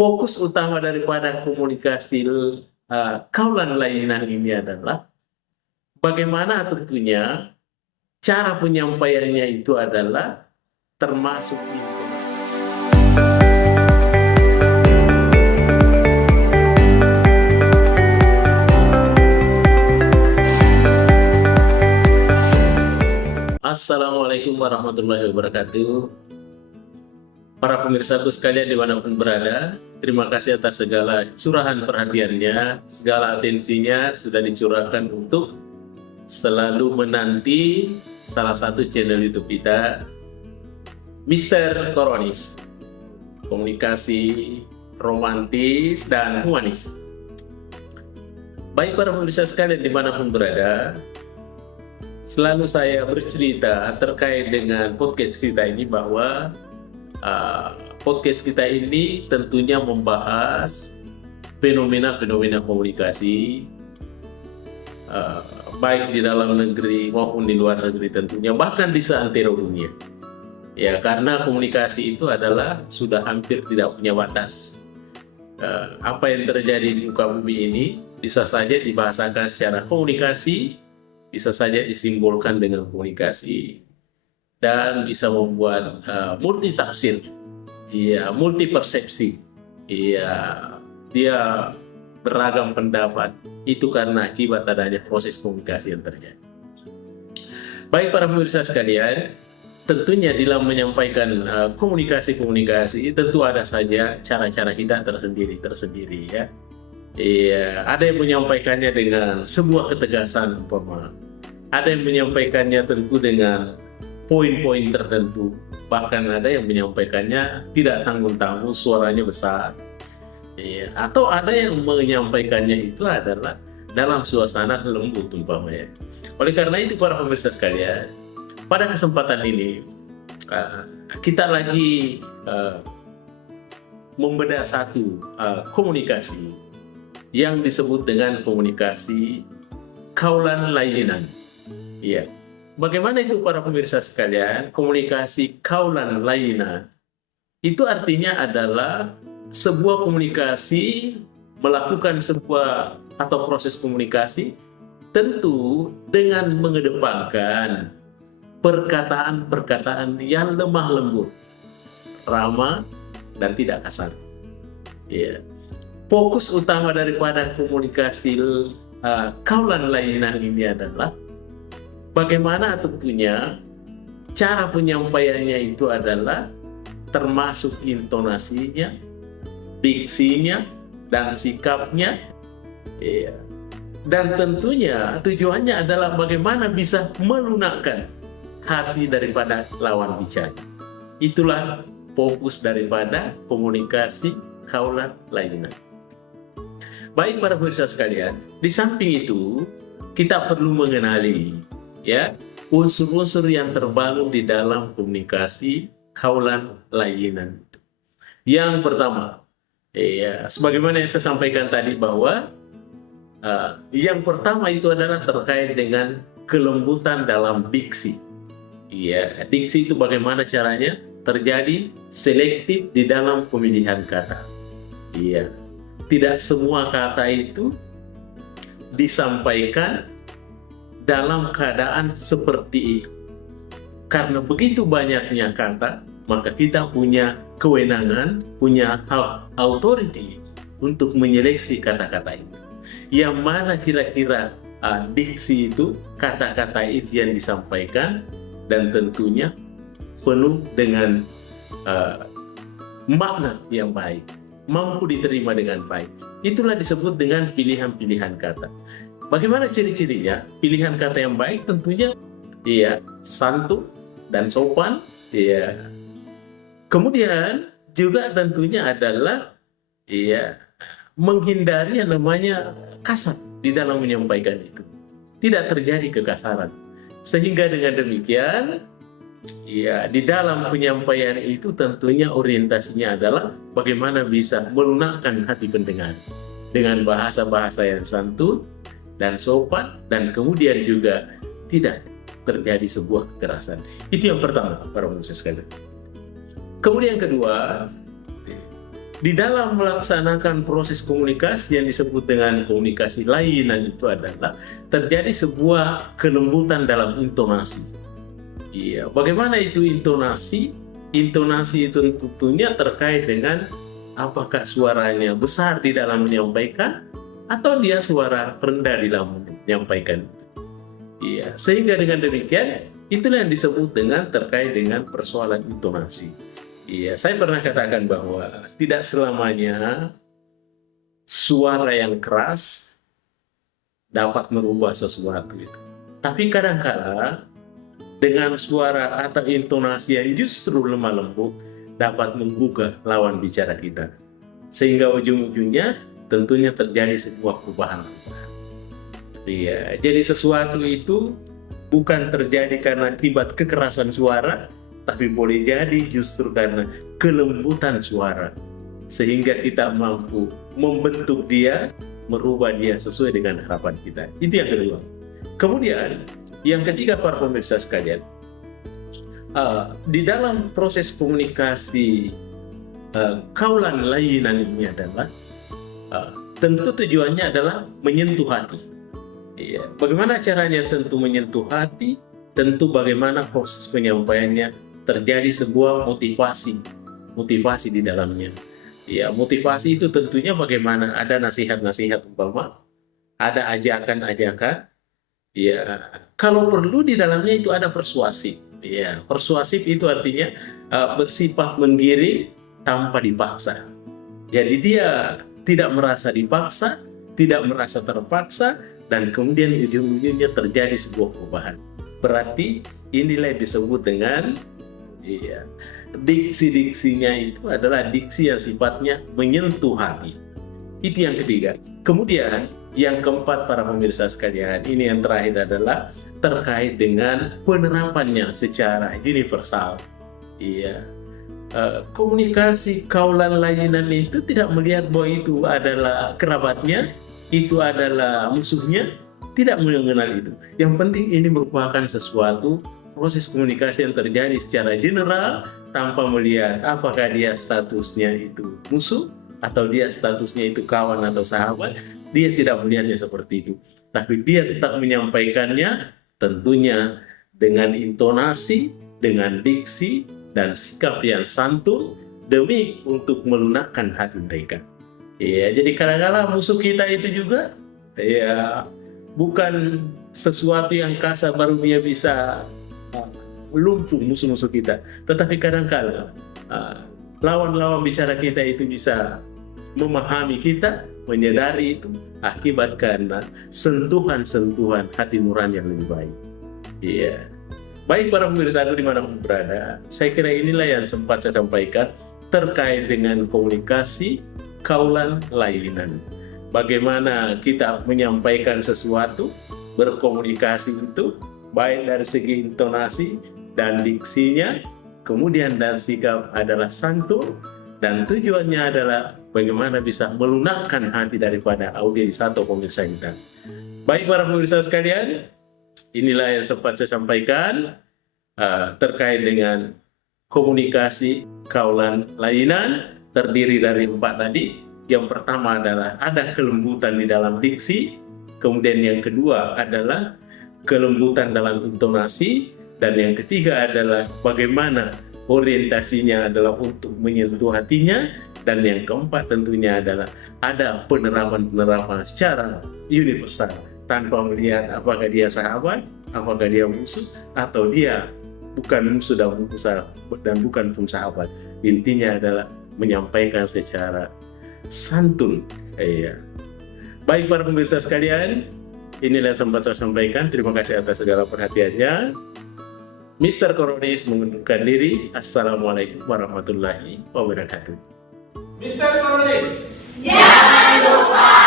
Fokus utama daripada komunikasi kaulan layanan ini adalah bagaimana tentunya cara penyampaiannya itu adalah termasuk Assalamualaikum warahmatullahi wabarakatuh. Para pemirsaku sekalian dimanapun berada, terima kasih atas segala curahan perhatiannya, segala atensinya sudah dicurahkan untuk selalu menanti salah satu channel YouTube kita, Mr. Koronis. Komunikasi romantis dan humanis. Baik para pemirsa sekalian dimanapun berada, selalu saya bercerita terkait dengan podcast kita ini bahwa podcast kita ini tentunya membahas fenomena-fenomena komunikasi baik di dalam negeri maupun di luar negeri tentunya, bahkan di seantero dunia. Ya, karena komunikasi itu adalah sudah hampir tidak punya batas. Apa yang terjadi di muka bumi ini bisa saja dibahasakan secara komunikasi, bisa saja disimbolkan dengan komunikasi, dan bisa membuat multi tafsir, ya, multi persepsi, ya, dia beragam pendapat. Itu karena akibat adanya proses komunikasi yang terjadi. Baik para pemirsa sekalian, tentunya dalam menyampaikan komunikasi tentu ada saja cara-cara kita tersendiri ya. Iya, ada yang menyampaikannya dengan sebuah ketegasan umpama. Ada yang menyampaikannya tentu dengan poin-poin tertentu. Bahkan ada yang menyampaikannya tidak tanggung-tanggung, suaranya besar. Iya, atau ada yang menyampaikannya itu adalah dalam suasana lembut umpamanya. Oleh karena itu para pemirsa sekalian, pada kesempatan ini kita lagi membedah satu komunikasi yang disebut dengan komunikasi kaulan layanan. Ya, bagaimana itu para pemirsa sekalian? Komunikasi kaulan layanan itu artinya adalah sebuah komunikasi, melakukan sebuah atau proses komunikasi tentu dengan mengedepankan perkataan-perkataan yang lemah lembut, ramah dan tidak kasar. Ya. Fokus utama daripada komunikasi kaulan layanan ini adalah bagaimana tentunya cara penyampaiannya itu adalah termasuk intonasinya, diksinya, dan sikapnya. Ya. Dan tentunya tujuannya adalah bagaimana bisa melunakkan hati daripada lawan bicara. Itulah fokus daripada komunikasi kaulan layanan. Baik para pemirsa sekalian, di samping itu kita perlu mengenali ya unsur-unsur yang terbangun di dalam komunikasi kaulan layanan. Yang pertama, ya, sebagaimana yang saya sampaikan tadi bahwa yang pertama itu adalah terkait dengan kelembutan dalam diksi. Ya, diksi itu bagaimana caranya terjadi selektif di dalam pemilihan kata. Iya. Tidak semua kata itu disampaikan dalam keadaan seperti itu. Karena begitu banyaknya kata, maka kita punya kewenangan, punya hak authority untuk menyeleksi kata-kata itu. Yang mana kira-kira diksi itu, kata-kata itu yang disampaikan, dan tentunya penuh dengan makna yang baik, mampu diterima dengan baik. Itulah disebut dengan pilihan-pilihan kata. Bagaimana ciri-cirinya? Pilihan kata yang baik tentunya ya santun dan sopan. Ya. Kemudian juga tentunya adalah ya menghindari yang namanya kasar di dalam menyampaikan itu. Tidak terjadi kekasaran. Sehingga dengan demikian ya, di dalam penyampaian itu tentunya orientasinya adalah bagaimana bisa melunakkan hati pendengar dengan bahasa-bahasa yang santun dan sopan, dan kemudian juga tidak terjadi sebuah kekerasan. Itu yang pertama para pemirsa sekalian. Kemudian yang kedua, di dalam melaksanakan proses komunikasi yang disebut dengan komunikasi layanan itu adalah terjadi sebuah kelembutan dalam intonasi. Iya, bagaimana itu intonasi? Intonasi itu tentunya terkait dengan apakah suaranya besar di dalam menyampaikan atau dia suara rendah di dalam menyampaikan. Iya, sehingga dengan demikian itulah yang disebut dengan terkait dengan persoalan intonasi. Iya, saya pernah katakan bahwa tidak selamanya suara yang keras dapat merubah sesuatu itu. Tapi kadang-kala dengan suara atau intonasi yang justru lemah lembut dapat menggugah lawan bicara kita. Sehingga ujung-ujungnya tentunya terjadi sebuah perubahan. Iya, jadi sesuatu itu bukan terjadi karena akibat kekerasan suara, tapi boleh jadi justru karena kelembutan suara, sehingga kita mampu membentuk dia, merubah dia sesuai dengan harapan kita. Itu yang kedua. Kemudian yang ketiga, para pemirsa sekalian, di dalam proses komunikasi kaulan layanan ini adalah tentu tujuannya adalah menyentuh hati. Ya, bagaimana caranya? Tentu menyentuh hati, tentu bagaimana proses penyampaiannya, terjadi sebuah motivasi di dalamnya. Ya, motivasi itu tentunya bagaimana ada nasihat-nasihat umpama, ada ajakan-ajakan. Ya, kalau perlu di dalamnya itu ada persuasif. Ya, persuasif itu artinya bersifat menggiring tanpa dipaksa. Jadi dia tidak merasa dipaksa, tidak merasa terpaksa, dan kemudian ujung-ujungnya terjadi sebuah perubahan. Berarti inilah yang disebut dengan diksi-diksinya itu adalah diksi yang sifatnya menyentuh hati. Itu yang ketiga. Kemudian yang keempat, para pemirsa sekalian, ini yang terakhir adalah terkait dengan penerapannya secara universal. Iya, komunikasi kaulan layanan itu tidak melihat bahwa itu adalah kerabatnya, itu adalah musuhnya, tidak mengenal itu. Yang penting ini merupakan sesuatu proses komunikasi yang terjadi secara general tanpa melihat apakah dia statusnya itu musuh atau dia statusnya itu kawan atau sahabat. Dia tidak melihatnya seperti itu, tapi dia tetap menyampaikannya tentunya dengan intonasi, dengan diksi dan sikap yang santun demi untuk melunakkan hati mereka. Ya, jadi kadang-kadang musuh kita itu juga ya bukan sesuatu yang kasar baru dia bisa lumpuh musuh-musuh kita, tetapi kadang-kala lawan-lawan bicara kita itu bisa memahami kita, menyadari itu akibat karena sentuhan-sentuhan hati nurani yang lebih baik. Iya. Baik para pemirsa dimanapun berada, saya kira inilah yang sempat saya sampaikan terkait dengan komunikasi kaulan layanan. Bagaimana kita menyampaikan sesuatu, berkomunikasi itu baik dari segi intonasi dan diksinya, kemudian dan sikap adalah santun, dan tujuannya adalah bagaimana bisa melunakkan hati daripada audiens atau pemirsa kita. Baik para pemirsa sekalian, inilah yang sempat saya sampaikan terkait dengan komunikasi kaulan layanan, terdiri dari 4 tadi. Yang pertama adalah ada kelembutan di dalam diksi, kemudian yang kedua adalah kelembutan dalam intonasi, dan yang ketiga adalah bagaimana orientasinya adalah untuk menyentuh hatinya, dan yang keempat tentunya adalah ada penerapan-penerapan secara universal tanpa melihat apakah dia sahabat, apakah dia musuh, atau dia bukan musuh dan bukan pun sahabat. Intinya adalah menyampaikan secara santun. Baik para pemirsa sekalian, inilah yang sempat saya sampaikan. Terima kasih atas segala perhatiannya. Mr. Koronis mengundurkan diri. Assalamualaikum warahmatullahi wabarakatuh. Mr. Koronis, jangan lupa